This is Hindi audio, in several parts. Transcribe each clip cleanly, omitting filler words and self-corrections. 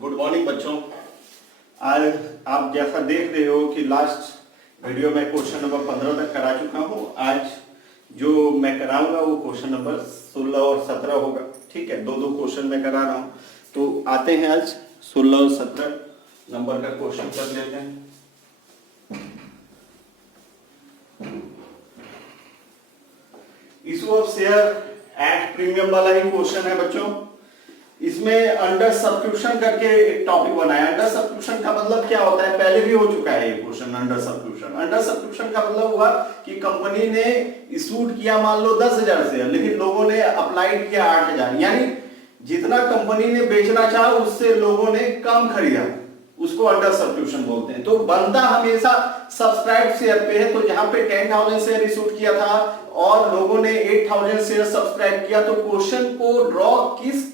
गुड मॉर्निंग बच्चों। आज आप जैसा देख रहे हो कि लास्ट वीडियो में क्वेश्चन नंबर 15 तक करा चुका हूं। आज जो मैं कराऊंगा वो क्वेश्चन नंबर 16 और 17 होगा। ठीक है, दो दो क्वेश्चन मैं करा रहा हूं। तो आते हैं आज 16 और 17 नंबर का क्वेश्चन कर लेते हैं। Issue of share at premium वाला ही क्वेश्चन है बच्चों। इसमें अंडर सब्सक्रिप्शन करके एक टॉपिक बनाया। अंडर सब्सक्रिप्शन का मतलब क्या होता है, पहले भी हो चुका है ये क्वेश्चन। अंडर सब्सक्रिप्शन का मतलब हुआ कि कंपनी ने इशूड किया मान लो 10,000 शेयर, लेकिन लोगों ने अप्लाइड किया 8,000, यानी जितना कंपनी ने बेचना चाहा उससे लोगों ने कम खरीदा, उसको अंडर सब्सक्रिप्शन बोलते हैं। तो बनता हमेशा सब्सक्राइब शेयर पे है। तो जहां पे 10,000 शेयर इशूड किया था और लोगों ने 8,000 शेयर सब्सक्राइब किया, तो क्वेश्चन को ड्रॉ किस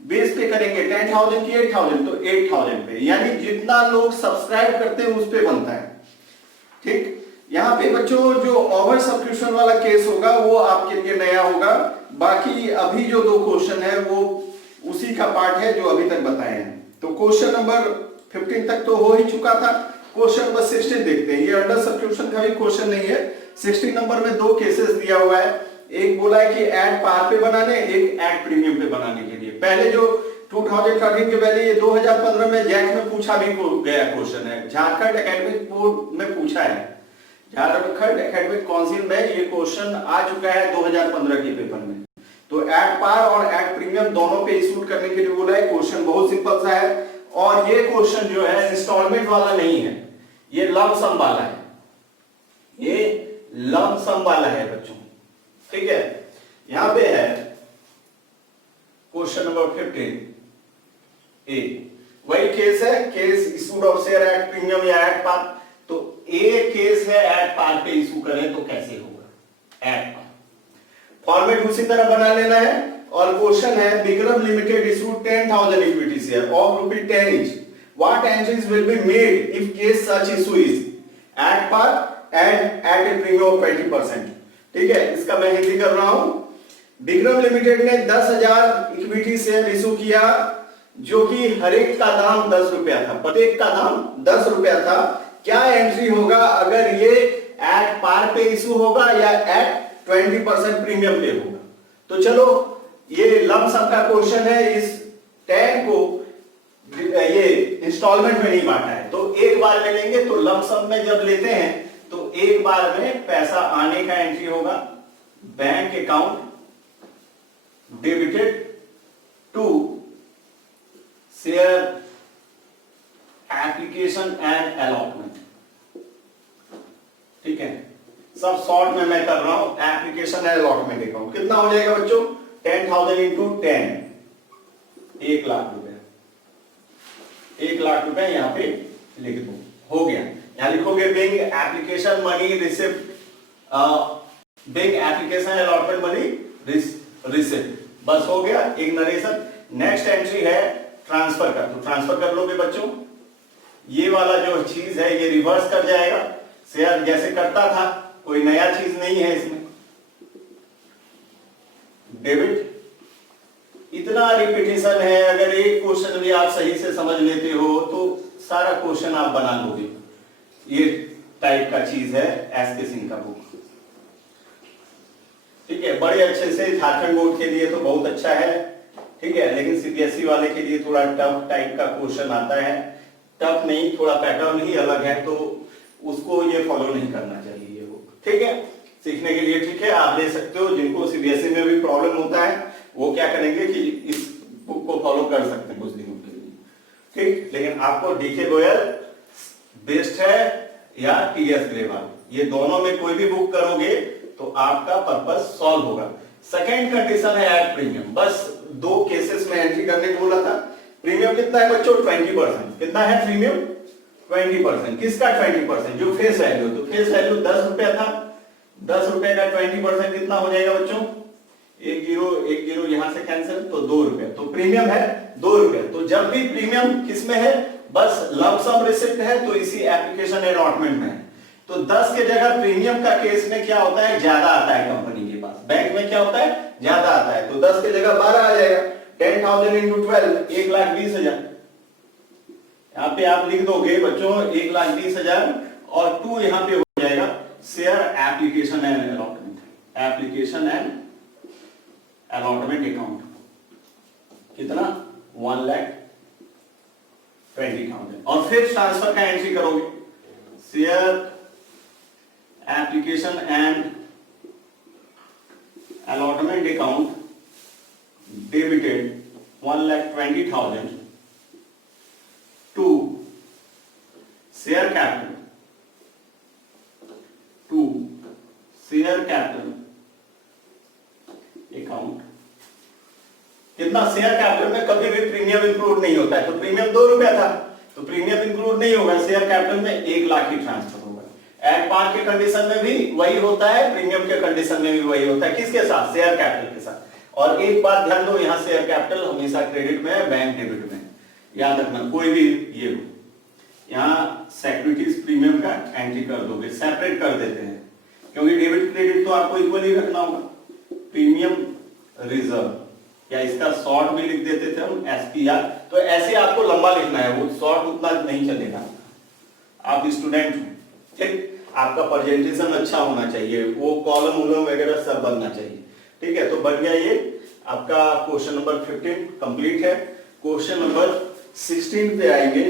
बेस पे करेंगे? 10,000 की 8,000, तो 8,000 पे, यानी जितना लोग सब्सक्राइब करते हैं उस पे बनता है। ठीक, यहाँ पे बच्चों जो ओवर सब्सक्रिप्शन वाला केस होगा वो आपके लिए नया होगा। बाकी अभी जो दो क्वेश्चन है वो उसी का पार्ट है जो अभी तक बताए हैं। तो क्वेश्चन नंबर 15 तक तो हो ही चुका था। क्वेश्चन नंबर 16 देखते हैं। ये अंडर सब्सक्रिप्शन का भी क्वेश्चन नहीं है। 16 नंबर में दो केसेस दिया हुआ है। एक बोला है कि एड पार पे बनाने, एक एड प्रीमियम पे बनाने के लिए। पहले जो 2013 के पहले ये 2015 में जैक में पूछा भी गया क्वेश्चन है। झारखंड एकेडमिक बोर्ड में पूछा है। झारखंड एकेडमिक काउंसिल में ये क्वेश्चन आ चुका है 2015 के पेपर में। तो एड पार और एड प्रीमियम दोनों पे इशूड करने के लिए बोला है। क्वेश्चन बहुत सिंपल सा है और ये क्वेश्चन जो है इंस्टॉलमेंट वाला नहीं है, ये लंप सम वाला है। ये लंप सम वाला है बच्चों। ठीक है, यहां पे है क्वेश्चन नंबर 15 ए। वही केस है, case issued of share at premium या एट पार। तो ए केस है एट पार पे इशू करें तो कैसे होगा? एट पार फॉर्मेट उसी तरह बना लेना है। और क्वेश्चन है Vikram limited issued 10,000 equity share of ₹10 each. What entries will be made if case such issue is at par and at a premium of 20%? ठीक है, इसका मैं हिंदी कर रहा हूं। विक्रम लिमिटेड ने 10,000 इक्विटी शेयर इशू किया, जो कि हर एक का दाम 10 रुपया था। प्रत्येक का दाम 10 रुपया था। क्या एंट्री होगा अगर ये एट पार पे इशू होगा या एट 20% प्रीमियम पे होगा? तो चलो, ये लंप सम का क्वेश्चन है। इस 10 को ये इंस्टॉलमेंट में नहीं बांटा है, तो एक बार में लेंगे। तो लंप सम में जब लेते हैं तो एक बार में पैसा आने का एंट्री होगा bank account debited to share application and allotment. ठीक है, सब शॉर्ट में मैं कर रहा हूं। एप्लीकेशन एंड अलॉटमेंट अकाउंट कितना हो जाएगा बच्चों? 10,000 इंटू 10, 1 लाख रुपए। 1 लाख रुपए यहां पे लिख दो, हो गया। यहां लिखोगे being application money receipt, being application allotment money receipt, बस हो गया एक नरेशन। नेक्स्ट एंट्री है ट्रांसफर का, तो ट्रांसफर कर लोगे बच्चों। ये वाला जो चीज है ये रिवर्स कर जाएगा, शेयर जैसे करता था, कोई नया चीज नहीं है इसमें। डेबिट, इतना रिपीटेशन है। अगर एक क्वेश्चन भी आप सही से समझ लेते हो तो सारा क्वेश्चन आप बना लोगे। ये टाइप का चीज है एस के सिंह का बुक। ठीक है, बड़े अच्छे से झारखंड बोर्ड के लिए तो बहुत अच्छा है। ठीक है, लेकिन सीबीएसई वाले के लिए थोड़ा टफ टाइप का क्वेश्चन आता है। टफ नहीं, थोड़ा पैटर्न ही अलग है, तो उसको ये फॉलो नहीं करना चाहिए वो। ठीक है, सीखने के लिए ठीक है, आप ले सकते हो। जिनको सीबीएसई में भी प्रॉब्लम होता है वो क्या करेंगे कि इस बुक को फॉलो कर सकते हैं कुछ दिनों के लिए। ठीक, लेकिन आपको डीके गोयल बेस्ट है या टीएस ग्रेवाल, ये दोनों में कोई भी बुक करोगे तो आपका पर्पस सॉल्व होगा। सेकेंड कंडीशन है एड प्रीमियम। बस दो केसेस में एंट्री करने को बोला था। प्रीमियम कितना है बच्चों? 20%। कितना है प्रीमियम? 20%। किसका 20%? जो फेस वैल्यू, तो फेस वैल्यू 10 रुपया था। 10 रुपए का 20% कितना हो जाएगा बच्चों? 1 जीरो यहां से कैंसिल, तो 2 रुपए। तो प्रीमियम है 2 रुपए। तो जब भी प्रीमियम किसमें है? बस लंप सम रिसिप्ट है, तो इसी एप्लीकेशन अलॉटमेंट में है। तो 10 के जगह प्रीमियम का केस में क्या होता है? ज्यादा आता है कंपनी के पास। बैंक में क्या होता है? ज्यादा आता है। तो 10 की जगह 12 आ जाएगा। 10,000 इंटू 12, 1,20,000। यहाँ पे आप लिख दोगे बच्चों 1,20,000 और 2 यहाँ पे हो जाएगा share application and allotment, application and allotment account. कितना? 1,20,000 और फिर ट्रांसफर का एंट्री करोगे, share application and allotment account debited 1,20,000 to share capital, to share capital account. कितना? शेयर कैपिटल में कभी भी प्रीमियम इंक्लूड नहीं होता है, तो प्रीमियम 2 रुपया था तो प्रीमियम इंक्लूड नहीं होगा, शेयर कैपिटल में 1,00,000 ही ट्रांसफर होगा। एट पार के कंडीशन में भी वही होता है, प्रीमियम के कंडीशन में भी वही होता है। किसके साथ? शेयर कैपिटल के साथ। और एक बात ध्यान दो, यहां शेयर कैपिटल हमेशा क्रेडिट में है, बैंक डेबिट में, याद रखना कोई भी ये हो। यहाँ सिक्योरिटीज प्रीमियम का एंट्री कर दोगे, सेपरेट कर देते हैं क्योंकि डेबिट क्रेडिट तो आपको इक्वली रखना होगा। प्रीमियम रिजर्व, या इसका शॉर्ट भी लिख देते थे हम एसपीआर, तो ऐसे आपको लंबा लिखना है, वो शॉर्ट उतना नहीं चलेगा। आप स्टूडेंट हो, ठीक, आपका प्रेजेंटेशन अच्छा होना चाहिए, वो कॉलम वॉलम वगैरह सब बनना चाहिए, ठीक है। तो बन गया ये आपका क्वेश्चन नंबर 15 कंप्लीट है। क्वेश्चन नंबर 16 पे आएंगे,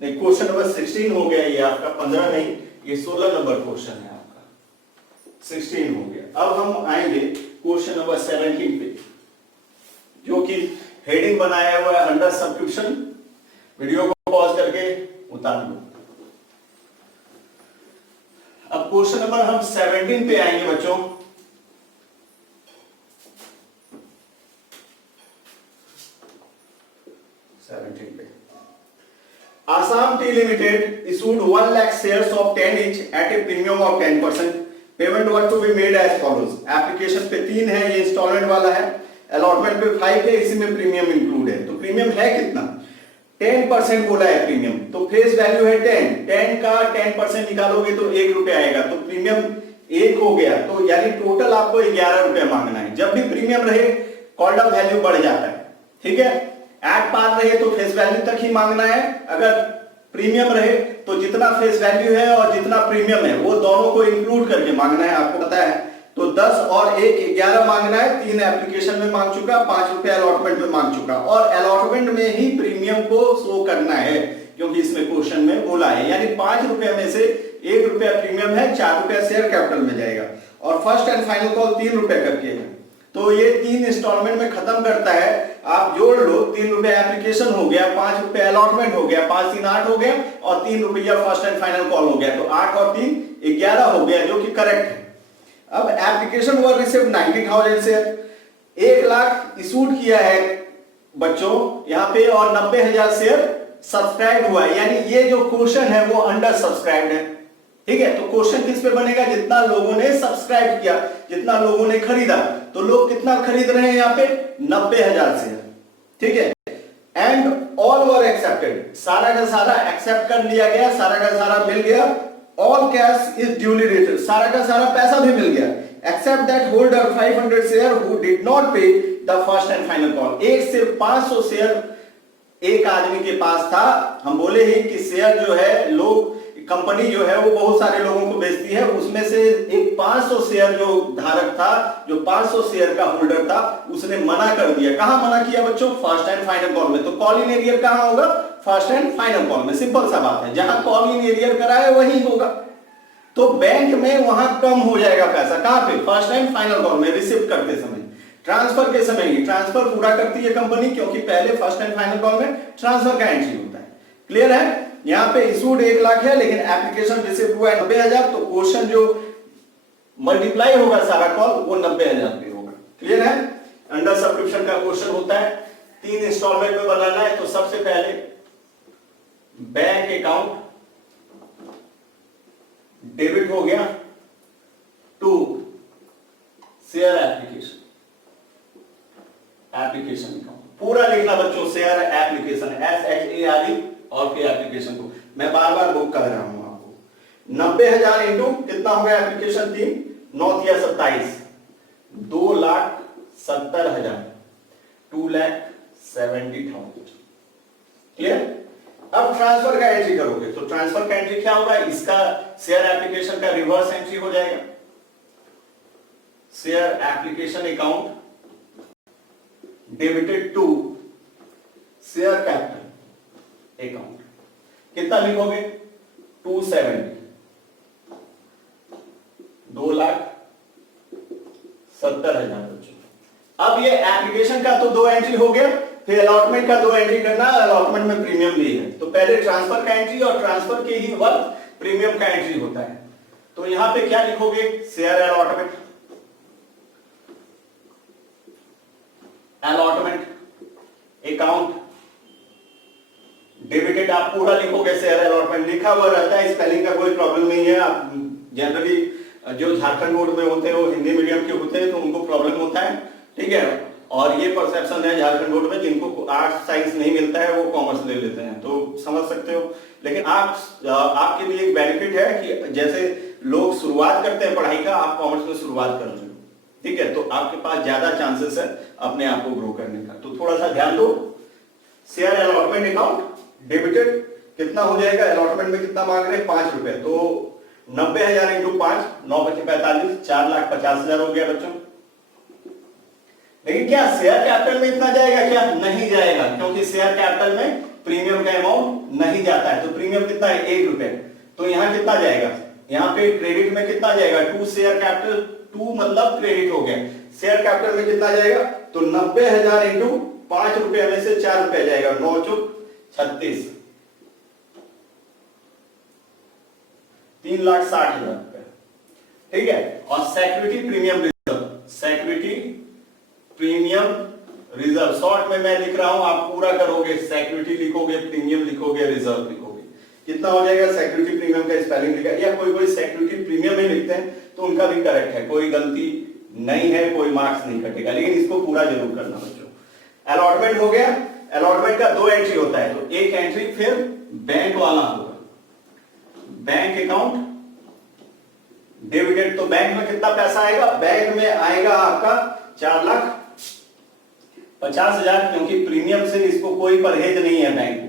नहीं क्वेश्चन नंबर 16 हो गया ये आपका, 15 नहीं, ये 16 नंबर क्वेश्चन है आपका, 16 हो गया। अब हम आएंगे क्वेश्चन नंबर 17 पे, जो कि हेडिंग बनाया हुआ है अंडर सब्स्क्रिप्शन। वीडियो को पॉज करके उतार लो। अब क्वेश्चन नंबर हम 17 पे आएंगे बच्चों। Assam Tea Limited issued 1,00,000 shares of 10 each at a premium of 10%. Payment was to be made as follows. Application पे 3 है, ये इंस्टॉलमेंट वाला है, अलॉटमेंट पे 5 है, इसी में प्रीमियम इंक्लूड है। तो प्रीमियम है कितना? 10% बोला है प्रीमियम, तो फेस वैल्यू है 10 का 10% निकालोगे तो 1 रुपया आएगा, तो प्रीमियम 1 हो गया, तो यानी टोटल आपको 11 रुपया मांगना है। जब भी प्रीमियम रहे कॉल्ड अप वैल्यू बढ़ जाता है, ठीक है। एट पार रहे तो फेस वैल्यू तक ही मांगना है, अगर प्रीमियम रहे तो जितना फेस वैल्यू है और जितना प्रीमियम है वो दोनों को इंक्लूड करके मांगना है, आपको पता है। तो 10 और 1 11 मांगना है, 3 एप्लीकेशन में मांग चुका, 5 रुपए अलॉटमेंट में मांग चुका, और अलॉटमेंट में ही प्रीमियम को शो करना है क्योंकि इसमें क्वेश्चन में बोला है। यानी 5 रुपए में से 1 रुपया प्रीमियम है, 4 रुपया शेयर कैपिटल में जाएगा, और फर्स्ट एंड फाइनल कॉल 3 रुपए करके है। तो ये 3 इंस्टॉलमेंट में खत्म करता है। आप जोड़ लो, 3 रुपए एप्लीकेशन हो गया, 5 रुपए अलॉटमेंट हो गया, 5 3 8 हो गया, और 3 रुपया फर्स्ट एंड फाइनल कॉल हो गया, तो 8 और 3 11 हो गया, जो कि करेक्ट है। अब एप्लीकेशन वर रिसीव्ड 90,000 शेयर, 1,00,000 इशूड किया है बच्चों यहाँ पे, और 90,000 शेयर सब्सक्राइब हुआ है, यानी ये जो क्वेश्चन है वो अंडर सब्सक्राइब्ड है, ठीक है। तो क्वेश्चन किस पे बनेगा? जितना लोगों ने सब्सक्राइब किया, जितना लोगों ने खरीदा, तो लोग कितना खरीद रहे हैं यहाँ पे? 90,000 शेयर, ठीक है। एंड ऑल वर एक्सेप्टेड, सारा का सारा एक्सेप्ट कर लिया गया, सारा का सारा मिल गया। All cash is duly return, सारा का सारा पैसा भी मिल गया, except that holder 500 share who did not pay the first and final call. एक सिर्फ 500 शेयर एक आदमी के पास था। हम बोले ही कि शेयर जो है लोग, कंपनी जो है वो बहुत सारे लोगों को बेचती है, उसमें से एक 500 शेयर जो धारक था, जो 500 शेयर का होल्डर था, उसने मना कर दिया। कहां मना किया बच्चों? फर्स्ट एंड फाइनल कॉल में। तो कॉल इन एरियर कहां होगा? फर्स्ट एंड फाइनल कॉल में। सिंपल सा बात है, जहां कॉल इन एरियर कराए वहीं होगा। तो बैंक में वहां कम हो जाएगा पैसा, कहां पे? फर्स्ट एंड फाइनल कॉल में, रिसीव करते समय, ट्रांसफर के समय ही। ट्रांसफर पूरा करती है कंपनी, क्योंकि पहले फर्स्ट एंड फाइनल कॉल में ट्रांसफर का एंट्री होता है। क्लियर है? यहाँ पे इशूड 1,00,000 है, लेकिन एप्लीकेशन रिसीव हुआ है 90,000, तो क्वेश्चन जो मल्टीप्लाई होगा सारा कॉल वो 90,000 पे होगा। क्लियर है? अंडर सब्सक्रिप्शन का क्वेश्चन होता है, 3 इंस्टॉलमेंट में बनाना है। तो सबसे पहले बैंक अकाउंट डेबिट हो गया टू शेयर एप्लीकेशन अकाउंट। पूरा लिखना बच्चों, शेयर एप्लीकेशन, SHARE और फिर एप्लीकेशन को मैं बार बार बुक कर रहा हूं आपको। 90,000 इंटू कितना हो गया? एप्लीकेशन 3 9 या 27, 2,70,000, 2,70,000। क्लियर? अब ट्रांसफर का एंट्री करोगे तो ट्रांसफर का एंट्री क्या होगा, इसका शेयर एप्लीकेशन का रिवर्स एंट्री हो जाएगा। Share application account debited to share capital account, कितना लिखोगे 270, 2,70,000 बच्चों। अब ये एप्लीकेशन का तो 2 एंट्री हो गया, फिर अलॉटमेंट का 2 एंट्री करना, अलॉटमेंट में प्रीमियम भी है, तो पहले ट्रांसफर का एंट्री और ट्रांसफर के ही वक्त प्रीमियम का एंट्री होता है। तो यहां पे क्या लिखोगे, share allotment, allotment account debited, आप पूरा लिखोगे, शेयर अलॉटमेंट लिखा हुआ रहता है, स्पेलिंग का कोई प्रॉब्लम नहीं है। आप जनरली जो झारखंड बोर्ड में होते हैं वो हिंदी मीडियम के होते हैं तो उनको प्रॉब्लम होता है, ठीक है। और ये परसेप्शन है झारखंड बोर्ड में, जिनको आर्ट्स साइंस नहीं मिलता है वो कॉमर्स ले लेते हैं, तो समझ सकते हो। लेकिन आपके लिए एक बेनिफिट है कि जैसे लोग शुरुआत करते हैं पढ़ाई का, आप कॉमर्स में शुरुआत कर रहे हो, ठीक है, तो आपके पास ज्यादा चांसेस है अपने आप को ग्रो करने का। तो थोड़ा सा ध्यान दो, शेयर अलॉटमेंट अकाउंट डेबिटेड कितना हो जाएगा, अलॉटमेंट में कितना मांग रहे हैं 5 रुपए, तो 90,000 इंटू 5, 9 बचे 45, 4,50,000 हो गया बच्चों। लेकिन क्या शेयर कैपिटल में इतना जाएगा, क्या नहीं जाएगा, क्योंकि शेयर कैपिटल में प्रीमियम का अमाउंट नहीं जाता है। तो प्रीमियम कितना है 1 रुपए, तो यहां कितना जाएगा, यहां पे क्रेडिट में कितना जाएगा 2 शेयर कैपिटल, 2 मतलब क्रेडिट हो गया, शेयर कैपिटल में कितना जाएगा, तो 90,000 इंटू 5 रुपए में से 4 रुपए जाएगा, 9 चौक 36, 3,60,000 रुपए, ठीक है। और security premium reserve, security premium reserve short में मैं लिख रहा हूं, आप पूरा करोगे, सिक्योरिटी लिखोगे, प्रीमियम लिखोगे, रिजर्व लिखोगे, कितना हो जाएगा। सिक्योरिटी प्रीमियम का स्पेलिंग लिखा या कोई सिक्योरिटी प्रीमियम ही लिखते हैं तो उनका भी करेक्ट है, कोई गलती नहीं है, कोई मार्क्स नहीं कटेगा, लेकिन इसको पूरा जरूर करना बच्चों। अलॉटमेंट हो गया, अलॉटमेंट का 2 एंट्री होता है, तो एक एंट्री फिर बैंक वाला होगा, बैंक अकाउंट डेबिटेड, तो बैंक में कितना पैसा आएगा, बैंक में आएगा आपका 4,50,000, क्योंकि प्रीमियम से इसको कोई परहेज नहीं है बैंक को।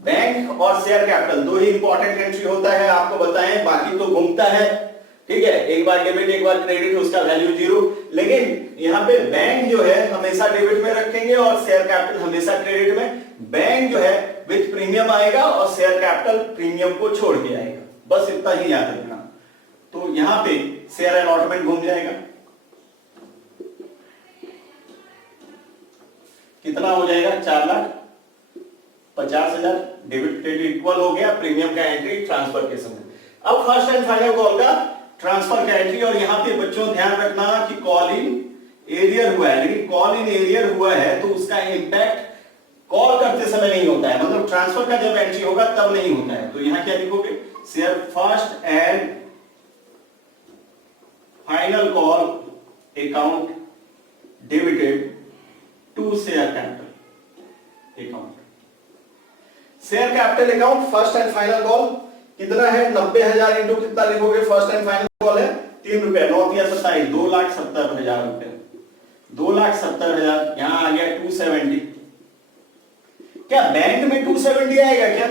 बैंक और शेयर कैपिटल 2 ही इंपॉर्टेंट एंट्री होता है, आपको बताएं, बाकी तो घूमता है, ठीक है, एक बार डेबिट एक बार क्रेडिट, उसका वैल्यू 0, लेकिन यहाँ पे बैंक जो है हमेशा डेबिट में रखेंगे और शेयर कैपिटल हमेशा क्रेडिट में। बैंक जो है विथ प्रीमियम आएगा और शेयर कैपिटल प्रीमियम को छोड़ के आएगा, बस इतना ही याद रखना। तो यहां पे शेयर अलॉटमेंट घूम जाएगा, कितना हो जाएगा 4,50,000, डेबिट क्रेडिट इक्वल हो गया, प्रीमियम का एंट्री ट्रांसफर के समय। अब फर्स्ट एंड फाइनल कॉल का ट्रांसफर का एंट्री, और यहां पे बच्चों ध्यान रखना कि कॉल इन एरियर हुआ है, लेकिन कॉल इन एरियर हुआ है तो उसका इंपैक्ट कॉल करते समय नहीं होता है, मतलब ट्रांसफर का जब एंट्री होगा तब नहीं होता है। तो यहां क्या लिखोगे, share first and final call account debited to share capital account. Share capital account first and final call कितना है, 90,000 इंटू कितना लिखोगे, फर्स्ट एंड फाइनल कॉल है 3 रुपए, 9 या 27, 2,70,000 रुपए, 2,70,000, यहां आ गया 270। क्या बैंक में 270 आएगा क्या,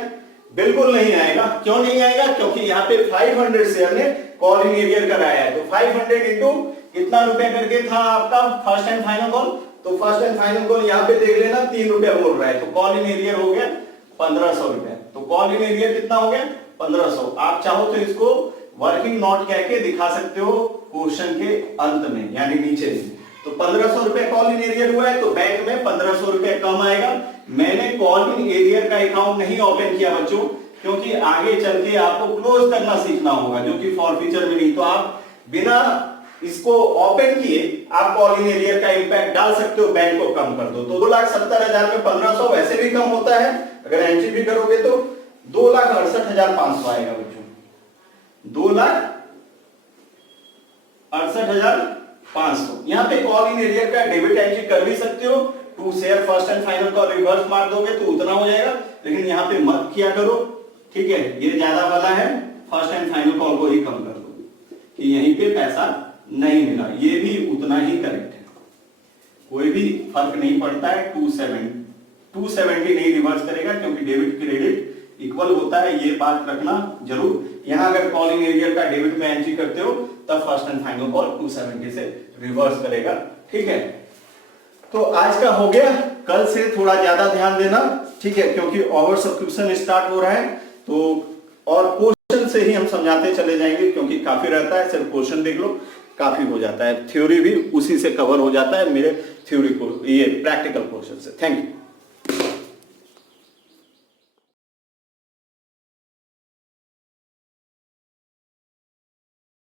बिल्कुल नहीं आएगा। क्यों नहीं आएगा, क्योंकि यहाँ पे 500 शेयर ने कॉल इन एरियर कराया है, तो 500 इंटू कितना रुपए करके था आपका फर्स्ट एंड फाइनल कॉल, तो फर्स्ट एंड फाइनल कॉल यहाँ पे देख लेना 3 रुपए बोल रहा है, तो कॉल इन एरियर हो गया 1,500 रुपए। तो कॉल इन एरियर कितना हो गया 1,500। आप चाहो तो इसको वर्किंग नोट कह के दिखा सकते हो क्वेश्चन के अंत में, यानी नीचे। तो 1,500 रुपए कॉल इन एरियर हुआ है, तो बैंक में 1,500 रुपए कम आएगा। मैंने कॉल इन एरियर का अकाउंट नहीं ओपन किया बच्चों, क्योंकि आगे चल के आपको क्लोज करना सीखना होगा, जो कि फॉरफीचर में नहीं। तो आप बिना इसको ओपन किए आप कॉल इन एरियर का इंपैक्ट डाल सकते हो, बैंक को कम कर दो। तो 2,70,000 में 1,500 वैसे भी कम होता है, अगर एंट्री भी करोगे तो 2,68,500 आएगा बच्चों, 2,68,500। यहाँ पे कॉल इन एरियर का डेबिट एंट्री कर भी सकते हो, to share first and final का रिवर्स मार दोगे तो उतना हो जाएगा, लेकिन यहाँ पे मत किया करो, ठीक है, ये ज्यादा वाला है, फर्स्ट एंड फाइनल कॉल को ही कम कर दो कि यहीं पे पैसा नहीं मिला, ये भी उतना ही करेक्ट है, कोई भी फर्क नहीं पड़ता है। 270 270 नहीं रिवर्स करेगा, क्योंकि डेबिट क्रेडिट इक्वल होता है, ये बात रखना जरूर। यहां अगर कॉलिंग एरियर का डेबिट में एंट्री करते हो तब फर्स्ट एंड फाइनल कॉल 270 से रिवर्स करेगा। ठीक है, तो आज का हो गया, कल से थोड़ा ज्यादा ध्यान देना, ठीक है, क्योंकि ओवर सब्सक्रिप्शन स्टार्ट हो रहा है। तो और क्वेश्चन से ही हम समझाते चले जाएंगे, क्योंकि काफी रहता है, सिर्फ क्वेश्चन देख लो काफी हो जाता है, थ्योरी भी उसी से कवर हो जाता है मेरे थ्योरी को, ये प्रैक्टिकल क्वेश्चन से। Thank you.